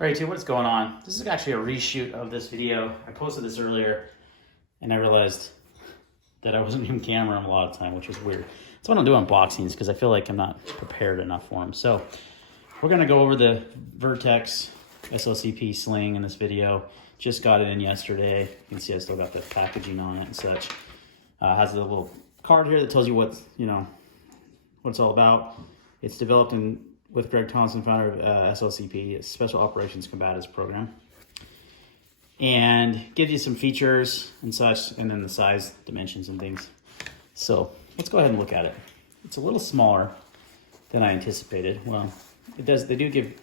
All right, what is going on? This is actually a reshoot of this video. I posted this earlier and I realized that I wasn't in camera a lot of time, which is weird. That's why I don't do unboxings, because I feel like I'm not prepared enough for them. So we're gonna go over the Vertx SOCP sling in this video. Just got it in yesterday. You can see I still got the packaging on it and such. Has a little card here that tells you what it's all about. It's developed with Greg Thompson, founder of SOCP, it's Special Operations Combatives Program, and gives you some features and such, and then the size, dimensions, and things. So let's go ahead and look at it. It's a little smaller than I anticipated. Well, it does. They do give,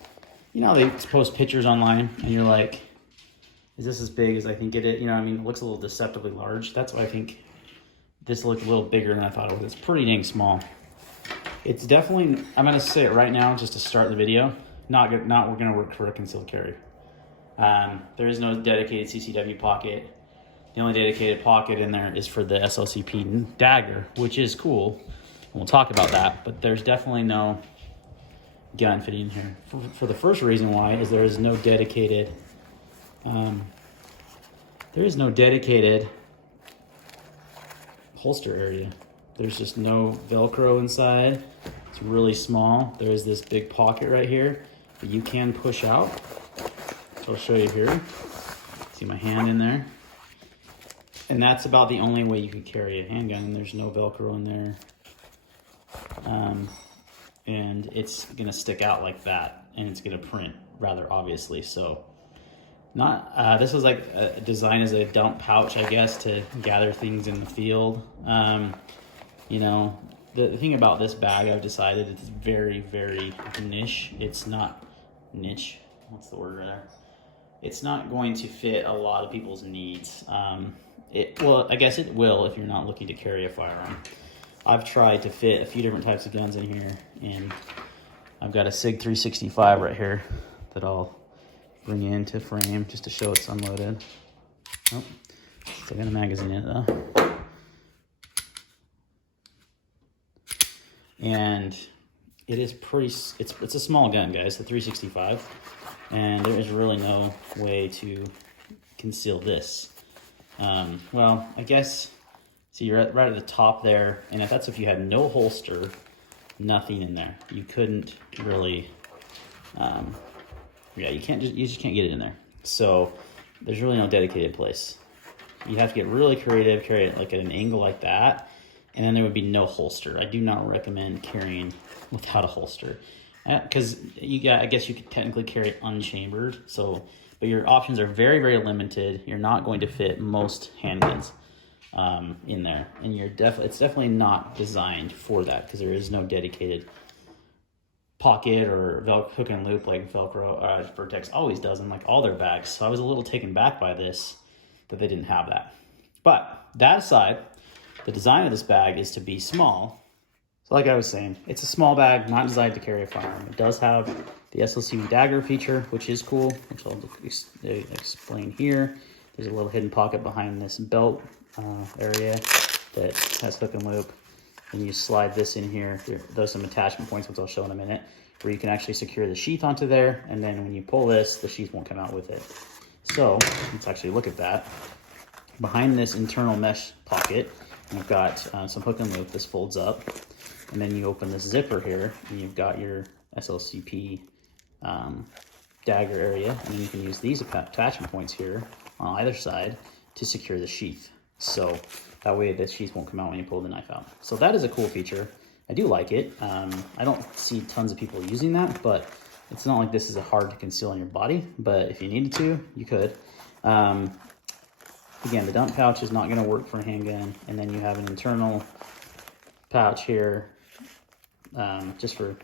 they post pictures online, and you're like, is this as big as I think it is? It looks a little deceptively large. That's why I think this looked a little bigger than I thought it was. It's pretty dang small. It's definitely, I'm gonna say it right now just to start the video, not gonna work for a concealed carry. There is no dedicated CCW pocket. The only dedicated pocket in there is for the SOCP dagger, which is cool. And we'll talk about that, but there's definitely no gun fitting in here. For the first reason why is there is no dedicated, holster area. There's just no Velcro inside. It's really small. There is this big pocket right here that you can push out. So I'll show you here. See my hand in there. And that's about the only way you can carry a handgun. There's no Velcro in there. And it's gonna stick out like that, and it's gonna print rather obviously. So this was like designed as a dump pouch, I guess, to gather things in the field. The thing about this bag, I've decided it's very, very niche. It's not niche. What's the word right there? It's not going to fit a lot of people's needs. Well, I guess it will if you're not looking to carry a firearm. I've tried to fit a few different types of guns in here, and I've got a SIG 365 right here that I'll bring into frame just to show it's unloaded. Oh, still got a magazine in it though. And it is it's a small gun, guys, the 365, and there is really no way to conceal this. Well, I guess, see, you're right at the top there, and that's if you had no holster, nothing in there. You couldn't really, you just can't get it in there. So there's really no dedicated place. You have to get really creative, carry it like at an angle like that, and then there would be no holster. I do not recommend carrying without a holster, because I guess you could technically carry it unchambered. But your options are very, very limited. You're not going to fit most handguns in there, and it's definitely not designed for that, because there is no dedicated pocket or hook and loop like Velcro. Vertx always does in like all their bags. So I was a little taken back by this, that they didn't have that. But that aside, the design of this bag is to be small. So like I was saying, it's a small bag, not designed to carry a firearm. It does have the SOCP dagger feature, which is cool, which I'll explain here. There's a little hidden pocket behind this belt area that has hook and loop. And you slide this in here. There's some attachment points, which I'll show in a minute, where you can actually secure the sheath onto there. And then when you pull this, the sheath won't come out with it. So let's actually look at that. Behind this internal mesh pocket, you've got some hook and loop. This folds up, and then you open this zipper here, and you've got your SOCP dagger area, and then you can use these attachment points here on either side to secure the sheath. So that way the sheath won't come out when you pull the knife out. So that is a cool feature. I do like it. I don't see tons of people using that, but it's not like this is hard to conceal on your body, but if you needed to, you could. Again, the dump pouch is not going to work for a handgun, and then you have an internal pouch here, just for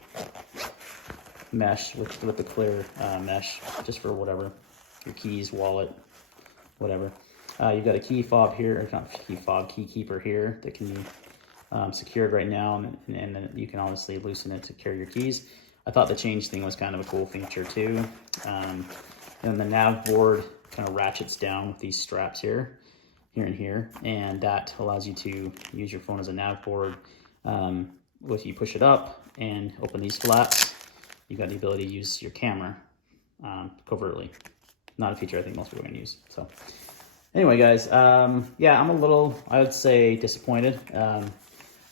mesh with the clear mesh, just for whatever, your keys, wallet, whatever. You've got a key fob here, or not key fob, key keeper here that can be secured right now, and then you can obviously loosen it to carry your keys. I thought the change thing was kind of a cool feature too. And the nav board kind of ratchets down with these straps here and here, and that allows you to use your phone as a nav board. If you push it up and open these flaps, you've got the ability to use your camera covertly. Not a feature I think most people are gonna use. So anyway, guys, yeah, I'm a little, I would say, disappointed.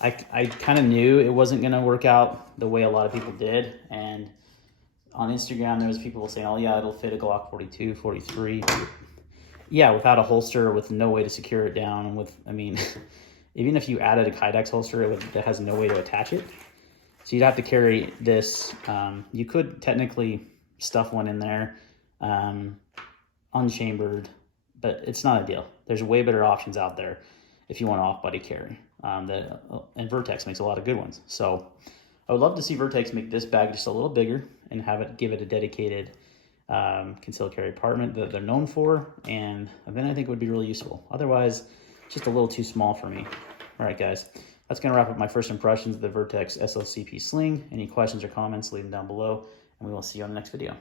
I kind of knew it wasn't gonna work out the way a lot of people did, and on Instagram there was people saying, oh yeah, it'll fit a Glock 42, 43. Yeah, without a holster, with no way to secure it down, with, I mean, even if you added a Kydex holster, it has no way to attach it. So you'd have to carry this. You could technically stuff one in there, unchambered, but it's not ideal. There's way better options out there if you want an off-body carry. And Vertx makes a lot of good ones. So I would love to see Vertx make this bag just a little bigger and give it a dedicated concealed carry compartment that they're known for, and then I think it would be really useful. Otherwise, it's just a little too small for me. All right, guys, that's going to wrap up my first impressions of the Vertx SOCP Sling. Any questions or comments, leave them down below, and we will see you on the next video.